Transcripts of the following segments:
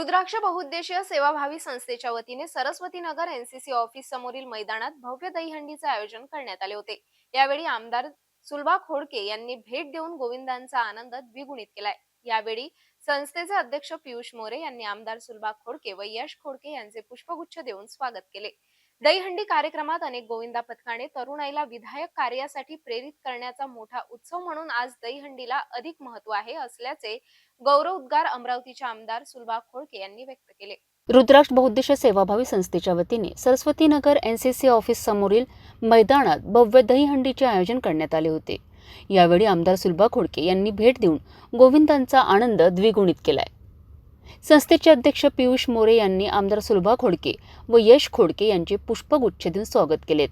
रुद्राक्ष बहुउद्देशीय सेवाभावी संस्थेच्या वतीने सरस्वती नगर एनसीसी ऑफिस समोरील मैदानात भव्य दहीहंडीचे आयोजन करण्यात आले होते. यावेळी आमदार सुलभा खोडके यांनी भेट देऊन गोविंदांचा आनंद द्विगुणित केलाय. यावेळी संस्थेचे अध्यक्ष पियुष मोरे यांनी आमदार सुलभा खोडके व यश खोडके यांचे पुष्पगुच्छ देऊन स्वागत केले. दहीहंडी कार्यक्रमात अनेक गोविंदा पथकाने तरुणाईला विधायक कार्यासाठी प्रेरित करण्याचा मोठा उत्सव म्हणून आज दहीहंडीला अधिक महत्त्व आहे असल्याचे गौरव उद्गार अमरावतीचे आमदार सुलभा खोडके यांनी व्यक्त केले. रुद्राक्ष बहुद्देश सेवाभावी संस्थेच्या वतीने सरस्वती नगर एनसीसी ऑफिस समोरील मैदानात भव्य दहीहंडीचे आयोजन करण्यात आले होते. यावेळी आमदार सुलभा खोडके यांनी भेट देऊन गोविंदांचा आनंद द्विगुणित केलाय. संस्थेचे अध्यक्ष पियुष मोरे यांनी आमदार सुलभा खोडके व यश खोडके यांचे पुष्पगुच्छ देऊन स्वागत केलेत.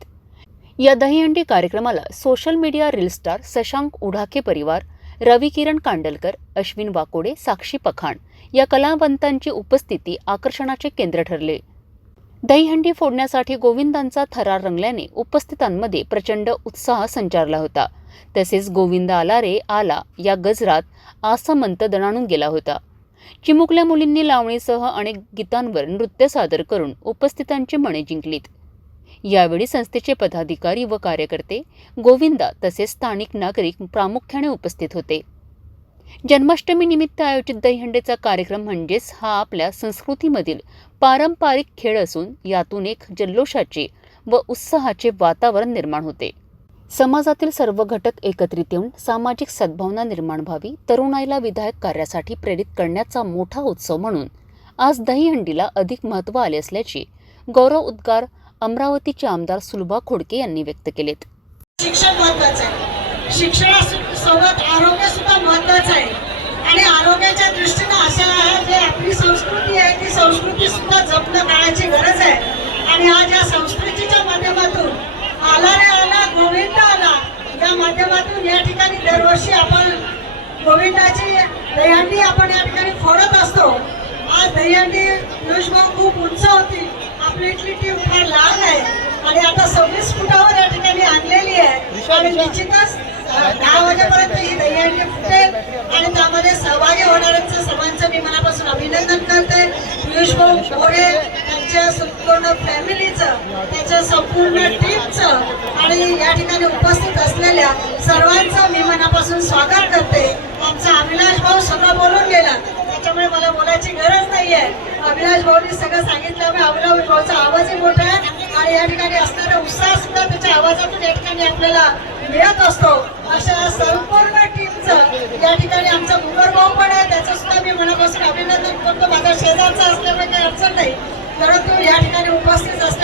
या दहीहंडी कार्यक्रमाला social media reel star Shashank Udhake परिवार रवी किरण कांडलकर अश्विन वाकोडे साक्षी पखाण या कलावंतांची उपस्थिती आकर्षणाचे केंद्र ठरले. दहीहंडी फोडण्यासाठी गोविंदांचा थरार रंगल्याने उपस्थितांमध्ये प्रचंड उत्साह संचारला होता. तसेच गोविंद आला रे आला या गजरात आसमंत दणाणून गेला होता. चिमुकल्या मुलींनी लावणीसह अनेक गीतांवर नृत्य सादर करून उपस्थितांची मने जिंकलीत. यावेळी संस्थेचे पदाधिकारी व कार्यकर्ते गोविंदा तसेच स्थानिक नागरिक प्रामुख्याने उपस्थित होते. जन्माष्टमी निमित्त आयोजित दहीहंडेचा कार्यक्रम म्हणजेच हा आपल्या संस्कृतीमधील पारंपरिक खेळ असून यातून एक जल्लोषाचे व उत्साहाचे वातावरण निर्माण होते. समाजातील सर्व घटक एकत्रित येऊन सामाजिक सद्भावना निर्माण व्हावी तरुणाईला विधायक कार्यासाठी प्रेरित करण्याचा मोठा उत्सव म्हणून आज दहीहंडीला अधिक महत्त्व आले असल्याचे गौरव उद्गार अमरावतीचे आमदार सुलभा खोडके यांनी व्यक्त केलेत. शिक्षण महत्वाचं आहे. शिक्षणासोबत आरोग्य सुद्धा महत्वाचं आहे. आणि आरोग्याच्या माध्यमातून या ठिकाणी दरवर्षी आपण गोविंदाची दहीहंडी आपण या ठिकाणी फोडत असतो. आज दहीहंडी पियुषभाऊ खूप उंच होती. आपली इथली टीम फार लहान आहे. आणि आता सव्वीस फुटावर या ठिकाणी आणलेली आहे. आणि निश्चितच दहा वाजेपर्यंत ही दहीहंडी फुटेल. आणि त्यामध्ये सहभागी होणाऱ्यांचं सर्वांचं मी मनापासून अभिनंदन करते. पियुष भाऊ गोडे त्यांच्या संपूर्ण फॅमिलीचं अविनाश भाऊनी सगळं सांगितलं. अविनाश भाऊचा आवाजही मोठा आहे. आणि या ठिकाणी असणारा उत्साह सुद्धा त्याच्या आवाजातून या ठिकाणी आपल्याला मिळत असतो. अशा संपूर्ण टीमचं या ठिकाणी आमचा मुगर भाऊ पण आहे. त्याचं सुद्धा मी मनापासून अभिनंदन करतो. माझा शेजारचा असल्यामुळे काही अडचण नाही. परंतु या ठिकाणी उपस्थित असतो